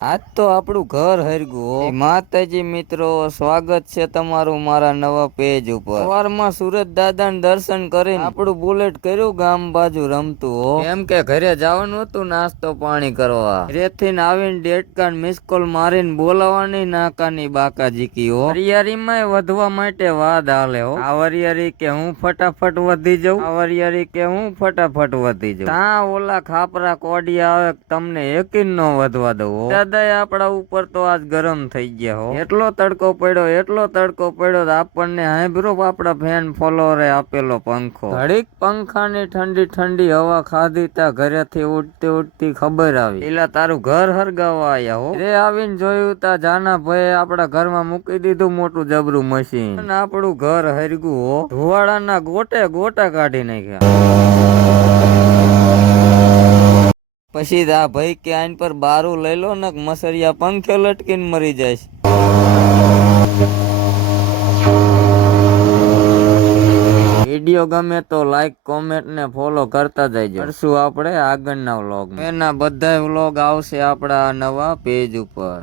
આજ તો આપણું ઘર હરગું માતાજી મિત્રો, સ્વાગત છે તમારું મારા નવા પેજ ઉપર। સવારમાં સુરત દાદાને દર્શન કરીને આપણું બુલેટ કર્યું ગામ બાજુ રમતું હો, કેમ કે ઘરે જવાનું હતું નાસ્તો પાણી કરવા। ઘરેથી આવીને ડેટકા મિસકોલ મારીને બોલાવાની નાકાની બાકા જીકી હો। વરિયારીમાં વધવા માટે વાદ હાલે હો, આ વરિયારી કે હું ફટાફટ વધી જાઉં, આ વરિયારી કે હું ફટાફટ વધી જાઉં। ત્યાં ઓલા ખાપરા કોડિયા આવે તમને યકીન ન વધવા દઉં। દાદા આપડા ઉપર તો આજ ગરમ થઈ ગયા હો, એટલો તડકો પડ્યો આપણને હાંભળો આપડા ફેન ફોલોવરે આપેલો પંખો, ઘડીક પંખાની ઠંડી ઠંડી હવા ખાધી તા ઘરેથી ઉડતી ઉડતી ખબર આવી એલા તારું ઘર હરગાવા આયા હો। રે આવીને જોયું તા જાના ભાઈ આપડા ઘરમાં મૂકી દીધું મોટું જબરું મશીન, અને આપણું ઘર હરગું હો, ધુવાડાના ગોટે ગોટા કાઢી નાખ્યા। પછી આ ભાઈ કે આઈન પર બારું લઈ લો ને મસરિયા પંખે લટકીને મરી જાય। વિડીયો ગમે તો લાઈક કોમેન્ટ ને ફોલો કરતા જજો, કરશું આપણે આગળના વ્લોગ, એના બધા વ્લોગ આવશે આપણા નવા પેજ ઉપર।